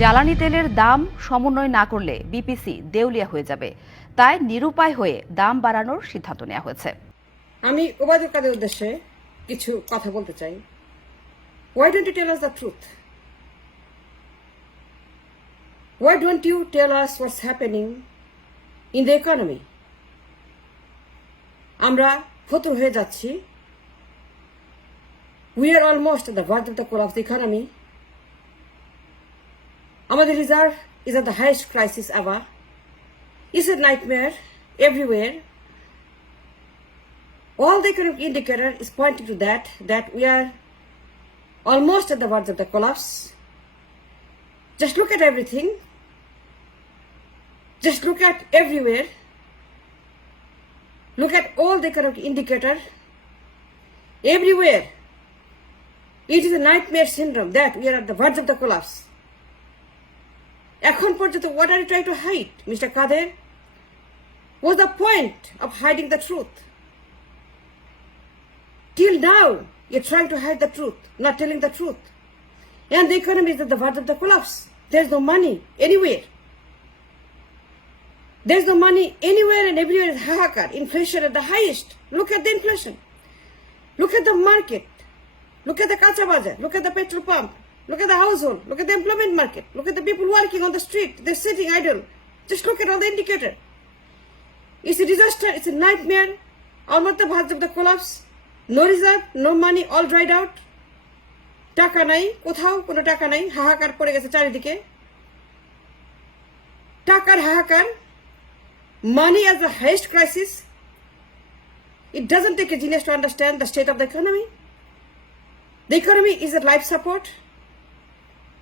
জ্বালানি তেলের দাম সমন্বয় না করলে বিপিসি দেউলিয়া হয়ে যাবে, তাই নিরুপায় হয়ে দাম বাড়ানোর সিদ্ধান্ত নেওয়া হয়েছে। আমি ওবায়দুল কাদের উদ্দেশ্যে কিছু কথা বলতে চাই। Why don't you tell us the truth? Why don't you tell us what's happening in the economy? আমরা ফতুর হয়ে যাচ্ছি। We are almost at the verge of the collapse of the economy. আমাদের reserve is at the highest crisis ever. It's a nightmare everywhere. All the economic indicator is pointing to that we are almost at the verge of the collapse. Just look at everything. Just look at everywhere. Look at all the economic indicator. Everywhere. It is a nightmare syndrome that we are at the verge of the collapse. এখন পর্যন্ত what are you trying to hide, Mr. Kader? What's the point of hiding the truth? Till now, you're trying to hide the truth, not telling the truth. And the economy is at the verge of the collapse. There's no money anywhere. There's no money anywhere and everywhere is harakar. Inflation at the highest. Look at the inflation. Look at the market. Look at the kacha bazar. Look at the petrol pump. Look at the household. Look at the employment market. Look at the people working on the street. They're sitting idle. Just look at all the indicators. It's a disaster. It's a nightmare. Almost the verge of the collapse. No reserve, no money, all dried out. টাকা নাই, কোথাও কোনো টাকা নাই, হাহাকার পড়ে গেছে চারিদিকে। টাকার হাহাকার, money as the highest crisis. It doesn't take a genius to understand the state of the economy. The economy is at life support.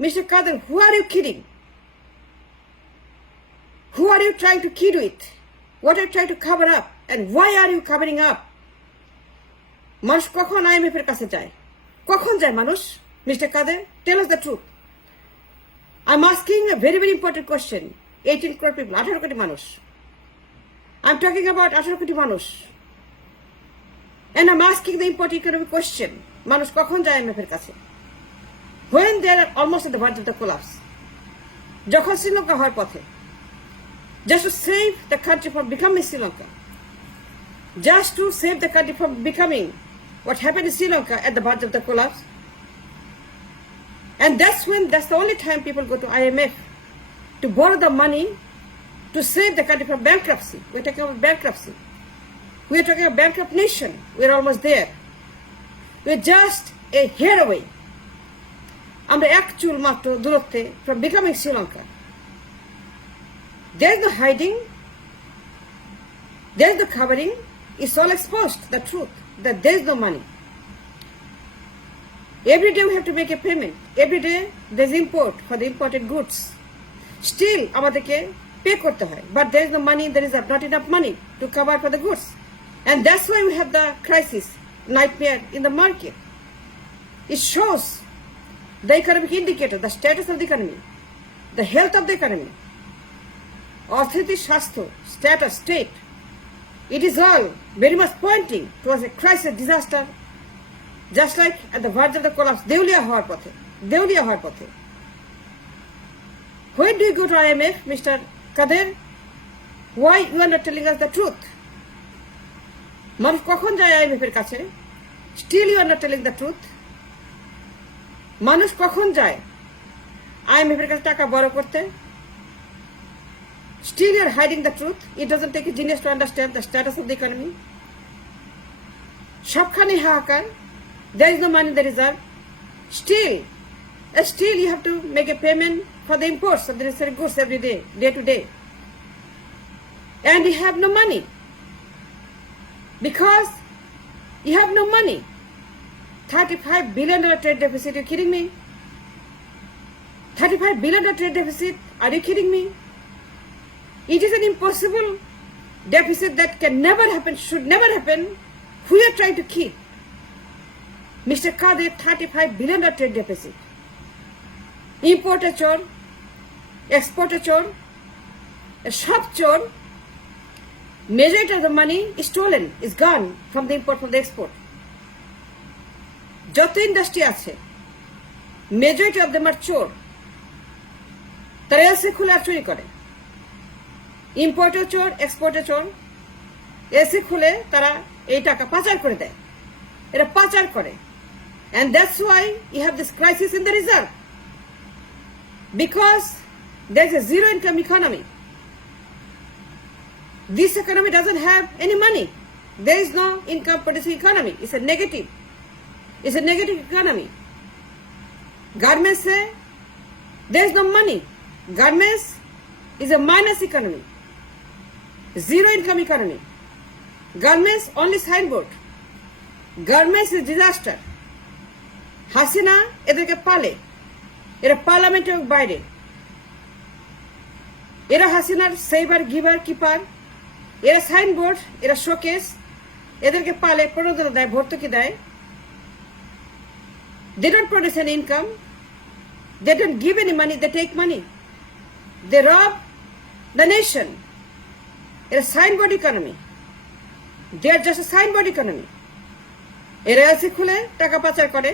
Mr. Kader, who are you kidding? Who are you trying to kid with? What are you trying to cover up? And why are you covering up? মানুষ কখন IMF এর কাছে যায়? কখন যায় মানুষ? Mr. Kader, tell us the truth. I'm asking a very, very important question. 18 crore people, 18 কোটি মানুষ. I'm talking about 18 কোটি মানুষ. And I'm asking the important economic question. মানুষ কখন যায় IMF এর কাছে? When they are almost at the verge of the collapse. যখন শ্রীলঙ্কা হওয়ার পথে. Just to save the country from becoming Sri Lanka. Just to save the country from becoming what happened in Sri Lanka at the verge of the collapse. And that's the only time people go to IMF to borrow the money to save the country from bankruptcy. We're talking about bankruptcy. We're talking about bankrupt nation. We're almost there. We're just a hair away. আমরা এক চুল মাত্র দূরত্বে from becoming Sri Lanka. There's no hiding. There's no covering. It's all exposed, the truth, that there's no money. Every day we have to make a payment. Every day there's import for the imported goods. Still, আমাদেরকে pay করতে হয়. But there's no money, there is not enough money to cover for the goods. And that's why we have the crisis, nightmare in the market. It shows the economic indicator, the status of the economy, the health of the economy, অর্থনীতি স্বাস্থ্য, status, state. It is all very much pointing towards a crisis, disaster, just like at the verge of the collapse. দেউলিয়া হওয়ার পথে. When do you go to IMF, Mr. Kader? Why you are not telling us the truth? মানুষ কখন যায় IMF এর কাছে? Still you are not telling the truth. মানুষ কখন যায় IMF এর কাছে টাকা borrow করতে? Still you are hiding the truth. It doesn't take a genius to understand the status of the economy. সবখানে হাহাকার. There is no money in the reserve. Still you have to make a payment for the imports of the necessary goods every day, day to day. And you have no money. Because you have no money. $35 billion trade deficit. Are you kidding me? $35 billion trade deficit. Are you kidding me? It is an impossible deficit that can never happen, should never happen. Who are trying to keep? Mr. Kader, $35 billion trade deficit. Importer chor, exporter chor, a shop chor. Majority of the money is stolen, is gone from the import, from the export. যত industry আছে majority of them are চোর তারা LC খুলে আর চুরি করে, ইম্পোর্টে চোর, এক্সপোর্টে চোর। LC খুলে তারা এই টাকা পাচার করে দেয়, এটা পাচার করে। And that's why you have this crisis in the reserve, because there's a zero income economy. This economy doesn't have any money. There is no income producing economy. It's a negative. It's a negative economy. Garments say there is no money. Garments is a minus economy. Zero income economy. Garments only signboard. Garments is disaster. Hasina এদেরকে পালে, এরা পার্লামেন্টের বাইরে, এরা হাসিনার সেভার, giver, keeper, এরা signboard, এরা showcase, এদেরকে পালে, প্রণোদনা দেয়, ভর্তুকি দেয়। They don't produce any income. They don't give any money. They take money. They rob the nation. It's a signboard economy. They are just a signboard economy. এরা LC খুলে টাকা পাচার করে।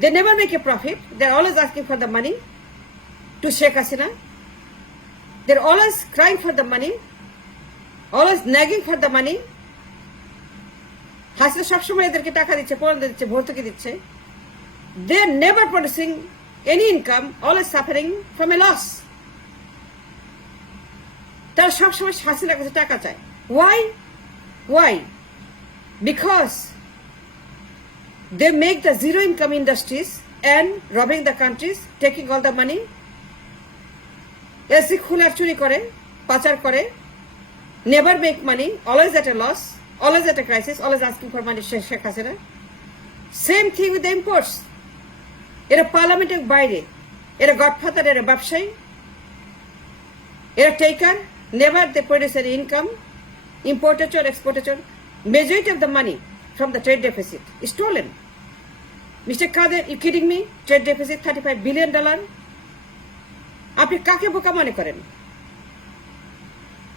They never make a profit. They're always asking for the money to Sheikh Hasina. They're always crying for the money, always nagging for the money. Hasina সবসময় এদেরকে টাকা দিচ্ছে, প্রণোদনা দিচ্ছে, ভর্তুকি দিচ্ছে। They're never producing any income, always suffering from a loss. তারা সবসময় হাসিনার কাছে টাকা চায়। Why? Why? Because they make the zero income industries and robbing the countries, taking all the money. LC খুলার চুরি করে, পাচার করে, never make money, always at a loss, always at a crisis, always asking for money. Sheikh Hasina. Same thing with the imports. এরা পার্লামেন্টের বাইরে, এরা godfather, এরা ব্যবসায়ী, এরা টেকার, never they produce any income. Imported or exported, majority of the money from the trade deficit is stolen. Mr. Kader, you kidding me? Trade deficit $35 billion. আপনি কাকে বোকা মনে করেন?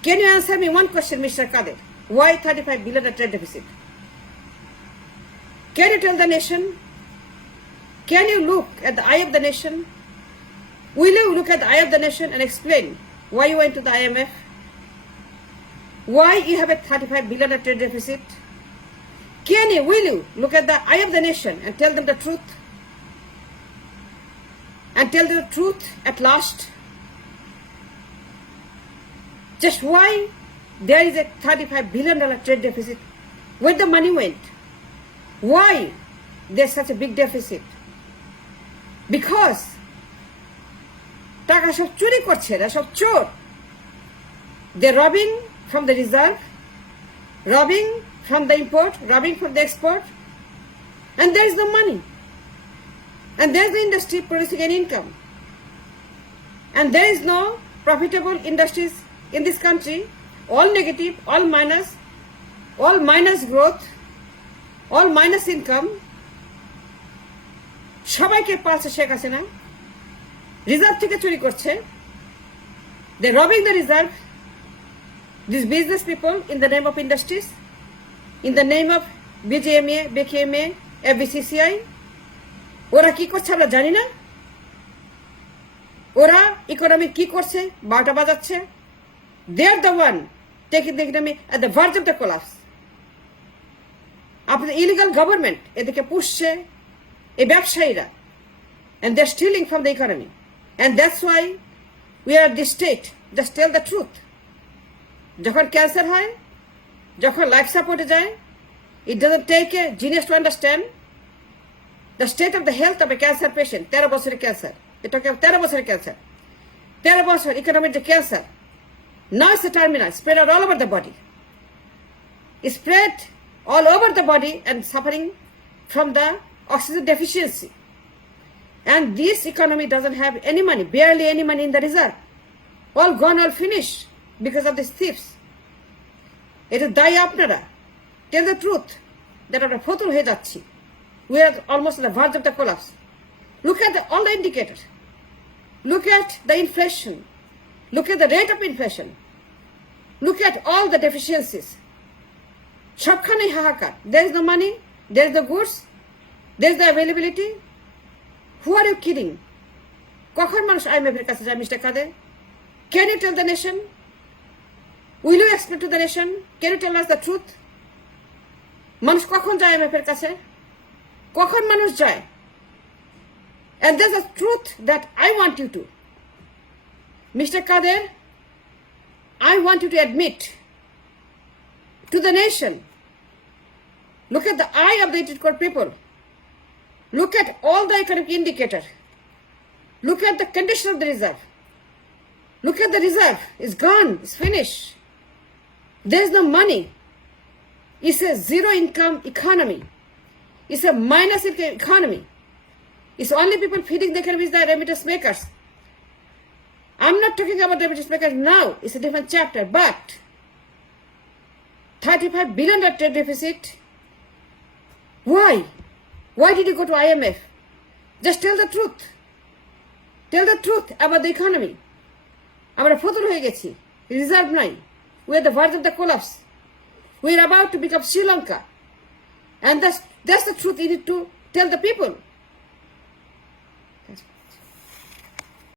Can you answer me one question, Mr. Kader? Why $35 billion trade deficit? Can you tell the nation? Can you look at the eye of the nation? Will you look at the eye of the nation and explain why you went to the IMF? Why you have a $35 billion trade deficit? Will you look at the eye of the nation and tell them the truth? And tell them the truth at last? Just why there is a $35 billion trade deficit? Where the money went? Why there's such a big deficit? Because টাকা সব চুরি করছে, এরা সব চোর। They're robbing from the reserve, robbing from the import, robbing from the export, and there is no money. And there is no industry producing any income. And there is no profitable industries in this country. All negative, all minus growth, all minus income. সবাইকে পালছে Sheikh Hasina, reserve থেকে চুরি করছে। They're robbing the reserve. These business people in the name of industries, in the name of BGMA, BKMA, FBCCI, ওরা কি করছে আমরা জানি না? ওরা ইকোনমি কি করছে? বারোটা বাজাচ্ছে। They are the one taking the economy at the verge of the collapse. আপনাদের ইলিগাল গভর্নমেন্ট এদিকে পুষছে, এই ব্যবসায়ীরা, and they're stealing from the economy. And that's why we are this state. Just tell the truth. যখন cancer হয়, যখন life সাপোর্টে যায়, it doesn't take a genius to understand the state of the health of a cancer patient. 13 বছরের cancer, এটা 13 বছরের cancer, 13 বছর ইকোনমির যে cancer, now it's a terminal, spread out all over the body. It's spread all over the body and suffering from the oxygen deficiency. And this economy doesn't have any money, barely any money in the reserve. All gone, all finished because of these thieves. এটা দায়ী আপনারা। Tell the truth that আমরা ফতুর হয়ে যাচ্ছি। We are almost at the verge of the collapse. Look at all the indicators. Look at the inflation. Look at the rate of inflation. Look at all the deficiencies. সবখানেই হাহাকার। There is no money, there is no goods, there is no availability. Who are you kidding? কখন মানুষ IMF এর কাছে যায় mister Kader? Can you tell the nation? Will you explain to the nation? Can you tell us the truth? মানুষ কখন যায় IMF এর কাছে? কখন মানুষ যায়? And there's a truth that I want you to. Mr. Kader, I want you to admit to the nation. Look at the eye of the Ititkot people. Look at all the economic indicators. Look at the condition of the reserve. Look at the reserve. It's gone. It's finished. There's no money. It's a zero income economy. It's a minus income economy. It's only people feeding the economy is the remittance makers. I'm not talking about remittance makers now. It's a different chapter. But $35 billion trade deficit. Why? Why did you go to IMF? Just tell the truth. Tell the truth about the economy. আমরা ফতুর হয়ে গেছি, reserve নাই, we are the verge of the collapse, we are about to become Sri Lanka, and that's the truth you need to tell the people.